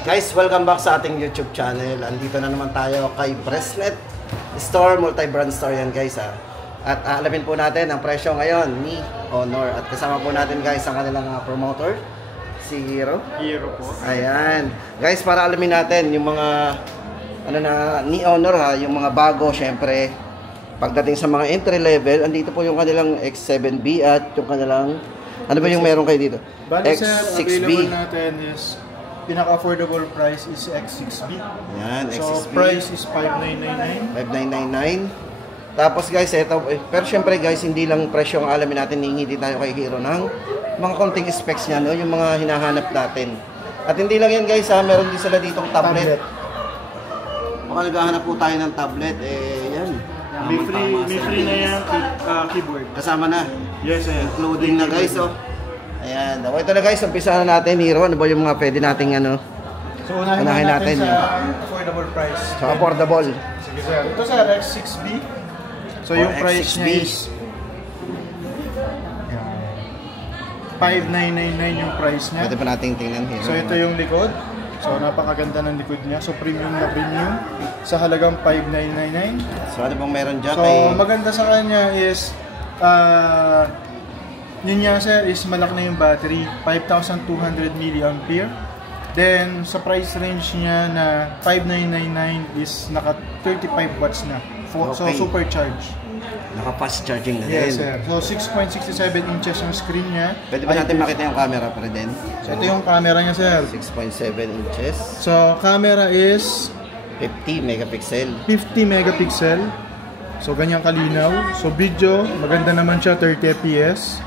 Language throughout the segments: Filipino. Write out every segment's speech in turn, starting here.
Guys, welcome back sa ating YouTube channel. Andito na naman tayo kay Bresnet Store, multi-brand store yan guys ha. At alamin po natin ang presyo ngayon ni Honor. At kasama po natin guys ang kanilang promoter, si Hero. Hero po. Ayan. Guys, para alamin natin yung mga ano na ni Honor ha, yung mga bago syempre. Pagdating sa mga entry level, andito po yung kanilang X7B at yung kanilang ano ba yung meron kayo dito? Bali sir, X6B. available natin is pinaka-affordable price is X6B. Yan, so, X6B. price is 5,999. 5,999. Tapos guys, ito, pero syempre guys, hindi lang presyo ang alamin natin, hindi tayo kay Hero ng mga konting specs niya, no? Yung mga hinahanap natin. At hindi lang yan guys, ha? Meron din sila ditong tablet. Baka naghahanap po tayo ng tablet, yan. May free na yan keyboard. Kasama na. Yes, sir. Including na guys, oh. Ayan. So, ito na guys, umpisa na natin, Hero. Ano ba yung mga pwede nating ano? So, unahin natin sa affordable price. So, affordable. Sige, sir. Ito sir, X6B. So, yung price niya is 5,999 yung price niya. Pwede pa nating tingnan, Hero. So, ito yung likod. So, napakaganda ng likod niya. So, premium na premium sa halagang 5,999. So, ano bang meron dyan? So, maganda sa kanya is yun niya sir is malaki na yung battery, 5,200 mAh. Then sa price range niya na 5,999 is naka 35 watts na. So supercharged. Naka fast charging na din. Yes sir. So 6.67 inches yung screen niya. Pwede ba natin makita yung camera pa rin? So ito yung camera niya sir. 6.7 inches. So camera is 50 megapixel. 50 megapixel. So ganyan kalinaw. So video, maganda naman siya, 30 fps.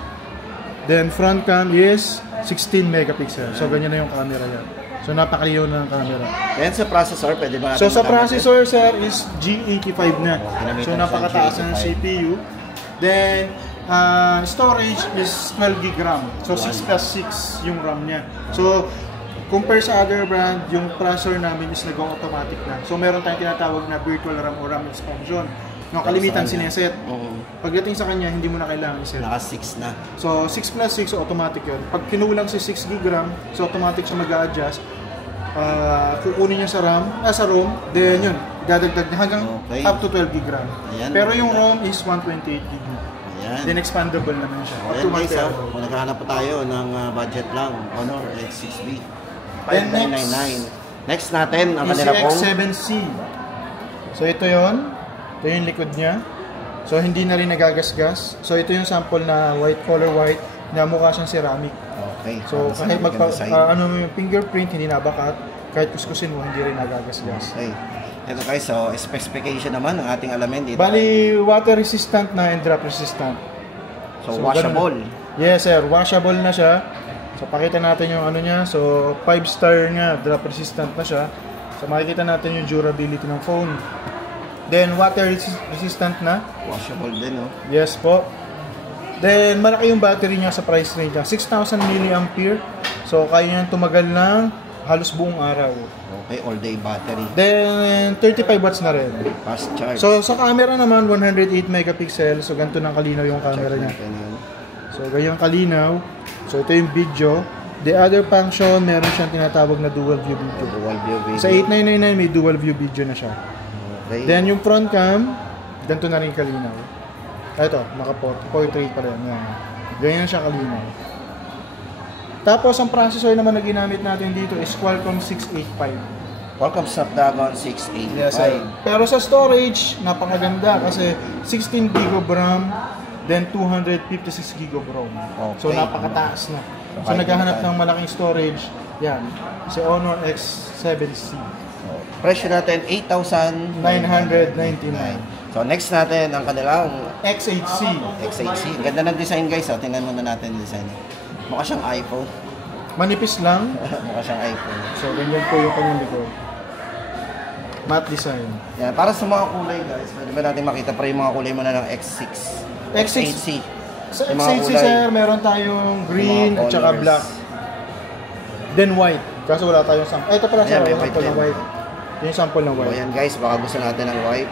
Then front cam is 16 megapixel. So ganyan na yung camera niya. So napakaliw na ng camera. Then sa processor, pwede ba natin So sa processor sir is G85 na. So napakataas na ng CPU. Then storage is 12 GB RAM. So 6 plus 6 yung RAM niya. So compare sa other brand, yung processor namin is nag-automatic na. So meron tayong tinatawag na virtual RAM o RAM expansion. No, kalimitan sineset. Pagdating sa kanya, hindi mo na kailangan iset. Naka 6 na. So 6 plus 6, so automatic yun. Pag kinulang si 6 GB RAM, so automatic siya mag-a-adjust. Kukunin niya sa RAM, sa ROM, then yun, dadagdag na hanggang up to 12 GB RAM. Ayan. Pero yung ROM is 128 GB. Ayan. Then expandable naman siya. Ayan guys, kung naghahanap pa tayo ng budget lang, Honor X6B. 5,999. Next natin, ang kanila pong X7C. So ito yun. Ito yung likod niya. So hindi na rin nagagasgas. So ito yung sample na white, color white, na mukha siyang ceramic. Okay. So kahit yung fingerprint, hindi nabakat. Kahit kuskusin mo, hindi rin nagagasgas. Okay. Ito guys, so specification naman ng ating alamin dito. Bali, water resistant na and drop resistant. So washable. Yes sir, washable na siya. So pakita natin yung ano niya. So 5-star nga, drop resistant na siya. So makikita natin yung durability ng phone. Then water resistant na. Washable din, no? Yes po. Then malaki yung battery niya sa price range niya. 6,000 mAh. So kaya niyan tumagal ng halos buong araw. Okay, all day battery. Then 35 watts na rin. Fast charge. So sa camera naman 108 megapixel. So ganito nang kalinaw yung camera niya. So ganyan kalinaw. So ito yung video. The other function, meron siyang tinatawag na dual view video. Dual view video. Sa 8999 may dual view video na siya. Okay. Then yung front cam, ganito na rin kalinaw. Ito, naka-portrait pa rin. Yan. Ganyan siya kalinaw. Tapos ang processor naman na ginamit natin dito is Qualcomm 685. Qualcomm Snapdragon 685. Yes, sir. Pero sa storage, napakaganda kasi 16 GB of RAM, then 256 GB of ROM. Okay. So napakataas na. So naghahanap ng malaking storage, yan. Si Honor X7C. Presyo natin, 8,999. So next natin, ang kanilang X8C. X8C. Ganda ng design guys. So, tingnan muna natin yung design. Mukha siyang iPhone. Manipis lang. Mukha siyang iPhone. So ganyan po yung kanyang likod. Matte design. Yan, para sa mga kulay guys, pwede ba natin makita pa yung mga kulay muna ng X6? X8C. Sa X8C sir, meron tayong green at saka black. Then white. Kaso wala tayong sample. Ito pala sir, yung sample ng white. Yung sample ng white. O yan guys, baka gusto natin ng white.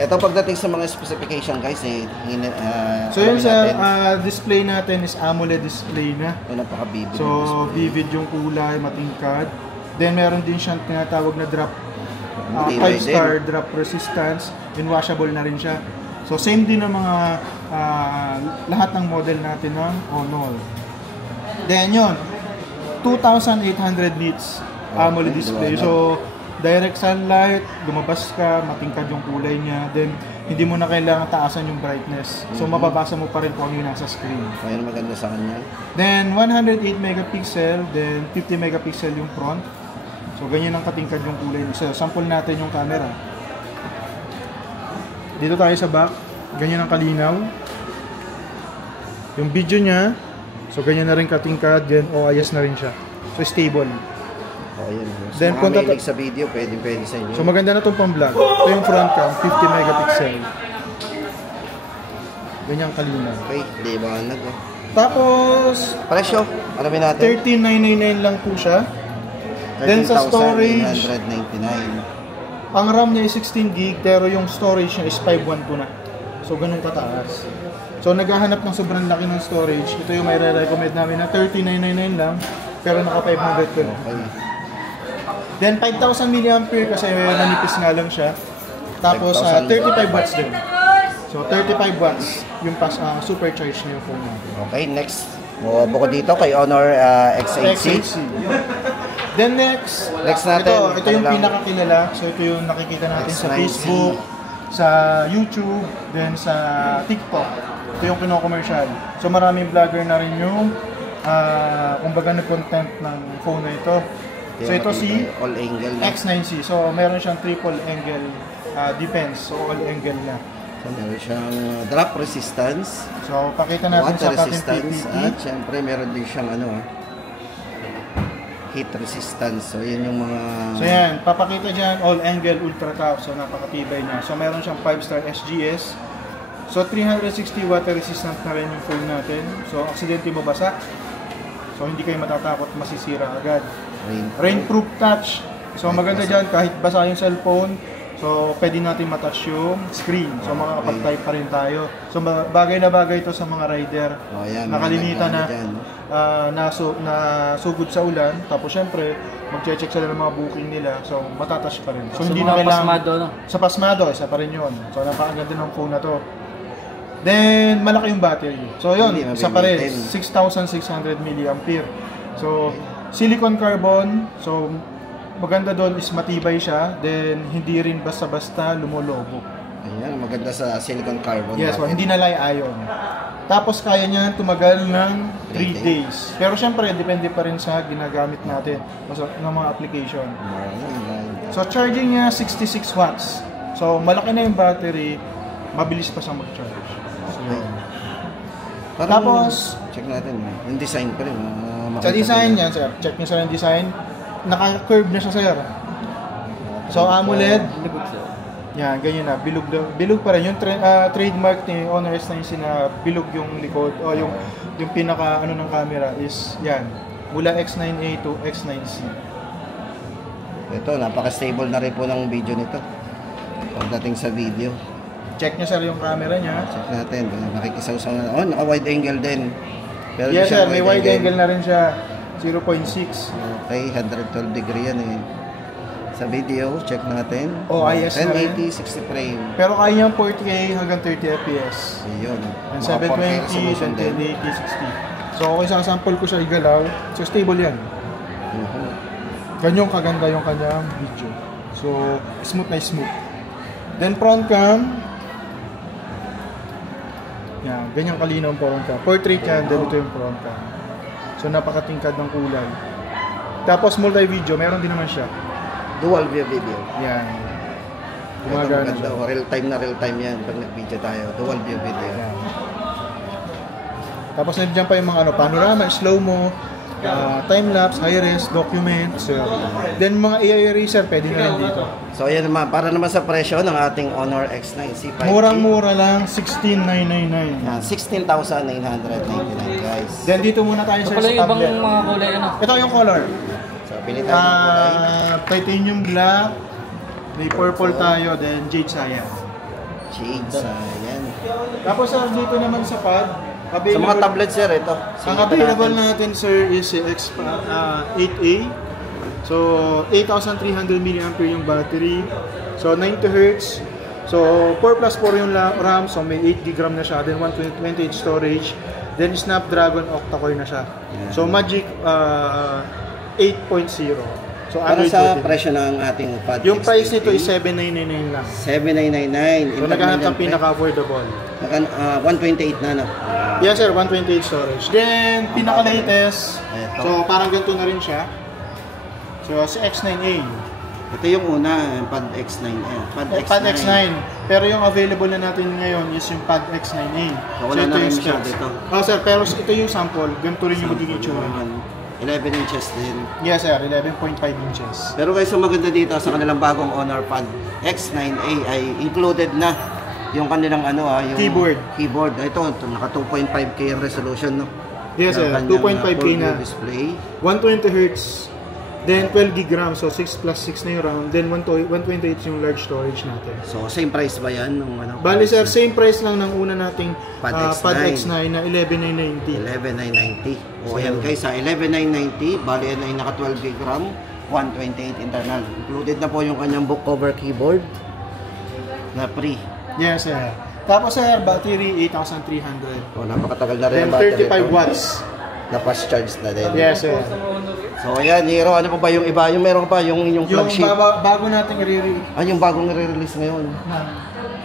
Ito pagdating sa mga specification guys, so yun sir, display natin is AMOLED display na. Napaka-vivid. So vivid yung kulay, matingkad. Then meron din siyang tinatawag na drop, Matibay 5-star drop resistance, and washable na rin siya. So same din ang mga lahat ng model natin ng Honor. Then yun, 2,800 nits AMOLED display. So direct sunlight, lumabas ka, matingkad yung kulay niya, then hindi mo na kailangan taasan yung brightness. So mababasa mo pa rin kung ano yung nasa screen. Ayun maganda sa kanya. Then 108 megapixel, then 50 megapixel yung front. So ganyan ang katingkad yung kulay niya. So sample natin yung camera. Dito tayo sa back, ganyan ang kalinaw. Yung video niya, so ganyan na rin katingkad, then OIS na rin siya. So stable. Oh, ayan. So, Then, mga punta mahilig sa video, pwede sa inyo. So maganda na itong pang-vlog. Ito yung front cam, 50 megapixel. Ganyan kalinaw. Okay, liwanag. Oh. Tapos, Presyo, alamin natin. 13,999 lang po siya. Then sa storage, 13,999. ang RAM niya is 16 gig, pero yung storage niya is 512 na. So ganun kataas. So naghahanap ng sobrang laki ng storage. Ito yung may re-recommend namin na 13,999 lang, pero naka 512. Okay. Then 5,000 mAh kasi nanipis nga lang siya. Tapos 35 watts din. So 35 watts yung supercharge niya yung phone natin. Okay, next. Bukod dito kay Honor X8C. Then next natin. Ito yung pinakakilala. So ito yung nakikita natin sa Facebook, sa YouTube, then sa TikTok. Ito yung kino-commercial. So maraming vlogger na rin yung kumbaga na content ng phone na ito. So ito si all angle X9C. So meron siyang triple angle defense. So all angle na. So meron siyang drop resistance, So pakita natin water sa ating resistance, PPT. at syempre meron din siyang heat resistance. So yun yung mga So yan, papakita dyan, all angle ultra top. So napakatibay niya. So meron siyang 5-star SGS. So 360 water resistant na rin yung phone natin. So aksidente mo basa. So hindi kayo matatakot masisira agad. Rainproof touch. So maganda dyan kahit basa yung cellphone. So pwede natin matouch yung screen. So makakapag-type pa rin tayo. So bagay na bagay ito sa mga rider. Oh, yan, Nakalimita na dyan. nasugod sa ulan. Tapos syempre magche-check sila ng mga booking nila. So matatouch pa rin. So, So hindi mga na kailangan pasmado, no? sa pasmado, isa pa rin yun. So napakaganda ng phone na to. Then malaki yung battery. So yun, Hindi isa pa rin, mabibitin. 6,600 mAh. So silicon carbon. So maganda doon is matibay siya. Then hindi rin basta-basta lumolobo. Ayan, maganda sa silicon carbon. Yes, natin. hindi na li-ion. Tapos kaya niya tumagal ng 3 3 days. Pero syempre, depende pa rin sa ginagamit natin ng mga application. So charging niya 66 watts. So malaki na yung battery, mabilis pa siyang mag-charge. So, tapos, check natin yung design pa rin. sa design niya, sir, check niyo sa yung design. Naka-curve na siya, sir. So AMOLED, yan, ganyan na, bilog pa rin. Yung trademark ni Honor S9C na bilog yung likod, o yung pinaka ano ng camera is yan, mula X9A to X9C. Ito, napaka-stable na rin po ng video nito. Pagdating sa video. Check niya, sir, yung camera niya. Check natin. Nakikisaw-saw na. Oh, naka-wide angle din. Pero Yes, di siya sir, may wide angle na rin siya. 0.6. Okay, 112 degree yan eh. Sa video, check natin. OIS na rin. 1080, 60 frame. Pero kaya niyang 4K hanggang 30 FPS. Ayun. And Mga 4K 720, resolution din. 1080, 60. So, okay, sample ko siya igalaw. So, stable yan. Ganyong kaganda yung kanyang video. So, smooth na smooth. Then, front cam. Yan, ganyang kalinaw ang front cam. Portrait yan, then ito yung front cam. So, napakatingkad ng kulay. Tapos, multi-video, meron din naman siya. Dual view video. Yan. Ito Gumagana maganda. siya. Real time yan. Pag nag-video tayo. Dual view video. Yan. Tapos, nandiyan pa yung mga panorama, slow-mo, time-lapse, high-res, documents. Then, mga AI eraser, pwede na rin dito. So, ayan naman. Para naman sa presyo ng ating Honor X9 C5G. Murang-mura lang, 16,999. Yan, 16,999 guys. Then dito muna tayo So sa pala yung ibang tablet. mga kulay, ano? Ito yung color. So, pili tayo ng kulay. Titanium black, may purple tayo, then jade cyan. Shades. Ayan. Tapos dito naman sa pad, Sa available, mga tablet sir, ito. ang available natin sir is si X8A. So So 8,300 mAh yung battery. So 90 Hz. So 4+4 yung RAM, so may 8GB RAM na siya, then 128 storage, then Snapdragon octa-core na siya. So Magic 8.0. So Para sa presyo ng ating Pad yung price nito X50, is 7,999 lang. 7,999. So naghahanap ng pinaka-affordable. 128 na, no? Yes sir, 128 storage. Then pinaka-latest, Ito. so parang ganito na rin siya. So si X9A. Ito yung una, yung Pad X9. Pad X9. Pero yung available na natin ngayon is yung Pad X9A. So, wala na ito rin yung siya specs. dito. Oh sir, pero ito yung sample. Ganito rin yung magiging itsura. 11 inches din. Yes sir, 11.5 inches. Pero guys, ang maganda dito sa kanilang bagong Honor Pad X9A ay included na yung kanilang yung keyboard. Ito naka 2.5K ang resolution, no? Yes sir, 2.5K na. Display. 120 Hz. Then 12GB RAM, so 6+6 na yung RAM. Then 128 yung large storage natin. So same price ba yan? Bali sir, same price lang ng una nating Pad Pad X9 na 11,990. 11,990. O yan guys, sa 11,990, bali yan ay naka 12GB RAM, 128 internal. Included na po yung kanyang book cover keyboard na free. Yes sir. Tapos sir, battery 8,300. O napakatagal na rin Then ang battery 35 ito. watts. Na fast charge na din. Yes sir. So ayan, Hero, ano pa ba yung iba? Yung meron pa yung flagship. Yung bago nating i-release. Yung bagong i-release ngayon.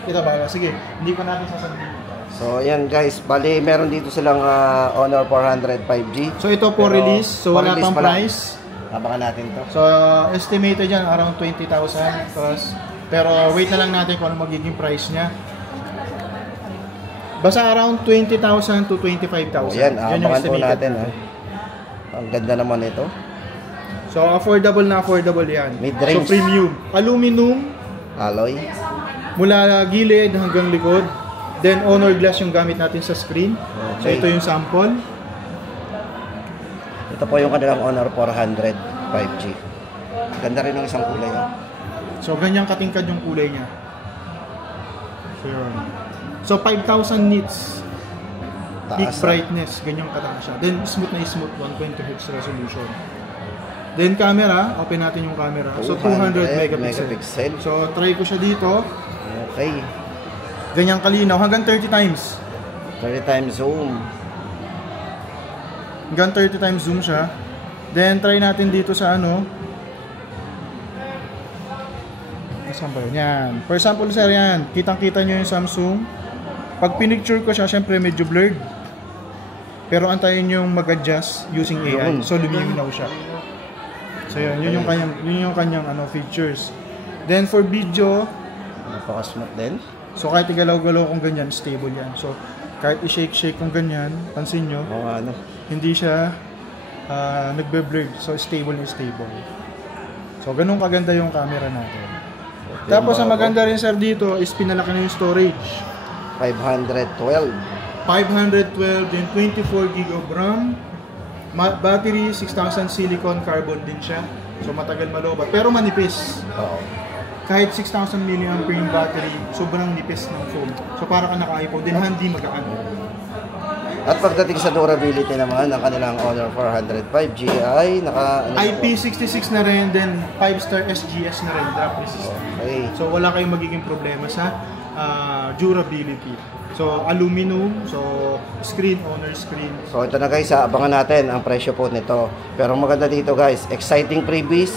Ito ba? Sige, hindi pa natin sasabihin. So ayan guys, bali meron dito silang Honor 400 5G. So ito po Pero, release, so wala pang price. Abangan natin to. So estimated yan around 20,000 plus. Pero wait na lang natin kung ano magiging price niya. Basta around 20,000 to 25,000. Yan, Yun yung abangan po estimated natin. Ang ganda naman ito. So affordable na affordable yan. Mid-range. So premium. Aluminum, Alloy. mula gilid hanggang likod. Then Honor glass yung gamit natin sa screen. So Okay. ito yung sample. Ito po yung kanilang Honor 400 5G. Ganda rin ng isang kulay. So ganyan katingkad yung kulay niya. So yun. So 5,000 nits. Peak Taas. brightness, ganyang kataas siya. Then smooth na smooth, 120 Hz resolution. Then camera, open natin yung camera. So 200 megapixel. So try ko siya dito. Okay. Ganyang kalinaw, hanggang 30 times. 30 times zoom. Hanggang 30 times zoom siya. Then try natin dito sa saan ba yun? Yan. For example sir, yan. Kitang-kita nyo yung Samsung. Pag pinicture ko siya, syempre medyo blurred. Pero antayin nyo mag-adjust using AI. So luminaw siya. So yun yung kanyang features. Then for video, Napaka-smooth din. so kahit igalaw-galaw kung ganyan, stable yan. So kahit i-shake-shake kung ganyan, pansin nyo, hindi siya nagbe-blurred. So stable na stable. So ganun kaganda yung camera natin. Tapos ang maganda rin sir dito is pinalaki na yung storage. 512. 512 then 24GB of RAM. Battery 6,000 silicon carbon din siya. So matagal malobat pero manipis. Oo. Kahit 6,000 mAh yung battery, sobrang nipis ng phone. So para ka naka-iPhone, din handy magaan. At pagdating sa durability naman ng kanilang Honor 400 5G ay IP66 na rin, then 5-star SGS na rin, drop resistant. Okay. So wala kayong magiging problema sa durability. So aluminum, so screen, Honor screen. So ito na guys, abangan natin ang presyo po nito. Pero maganda dito guys, exciting freebies,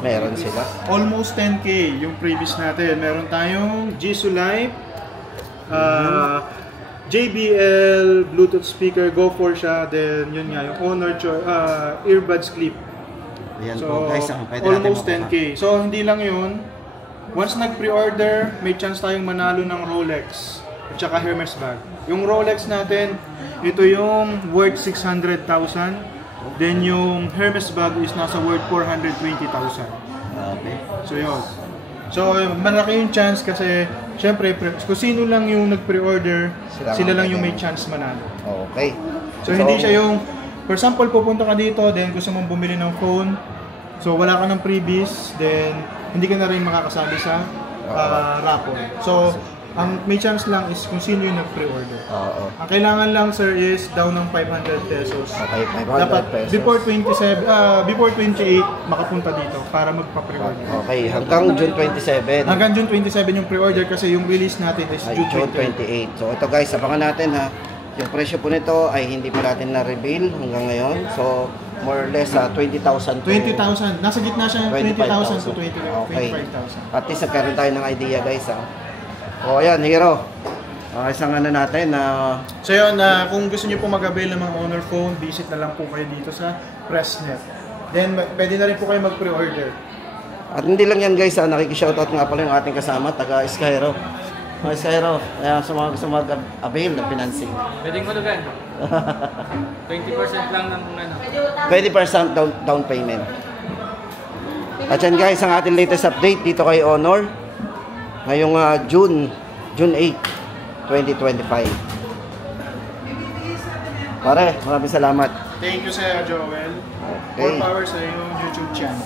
meron sila. Almost 10K yung previous natin. Meron tayong Jisoo Live, JBL Bluetooth speaker, go for siya. Then yun nga, yung Honor earbuds clip. Ayan So po guys, ang pwede almost natin 10K. So hindi lang yun. Once nag-pre-order, may chance tayong manalo ng Rolex at saka Hermes bag. Yung Rolex natin, ito yung worth 600,000. Then yung Hermes bag is nasa worth 420,000. Okay. So yun. So malaki yung chance kasi syempre kung sino lang yung nag-pre-order, sila lang yung may chance manalo. Okay. So hindi siya yung, for example, pupunta ka dito, then gusto mong bumili ng phone, so wala ka ng freebies, then hindi ka na rin makakasali sa raffle. So Ang may chance lang is kung sino yung nag-pre-order. Oo. Ang kailangan lang sir is down ng 500 pesos. Okay, 500 Dapat pesos. before 28 makapunta dito para magpa-pre-order. Okay, hanggang June 27. Hanggang June 27 yung pre-order kasi yung release natin is Ay, June June 28. 28. So ito guys, abangan natin ha. Yung presyo po nito ay hindi pa natin na-reveal hanggang ngayon. So more or less 20,000 to 20,000. Nasa gitna siya ng 20,000 to Okay. 25,000. At least nagkaroon tayo ng idea guys ha. O ayan, Hero. Isang ano natin na So yun, kung gusto niyo po mag-avail ng mga Honor phone, visit na lang po kayo dito sa Pressnet. Then pwede na rin po kayo mag-pre-order. at hindi lang yan guys, nakikishoutout nga pala yung ating kasama, taga Skyro. Skyro, sa mga gusto mag-avail ng financing. Pwedeng hulugan. 20% lang ng ano. 20% down payment. At yan guys, ang ating latest update dito kay Honor. Ngayong June 8, 2025. Pare, maraming salamat. Thank you Sir Joel. Okay. More power sa iyong YouTube channel.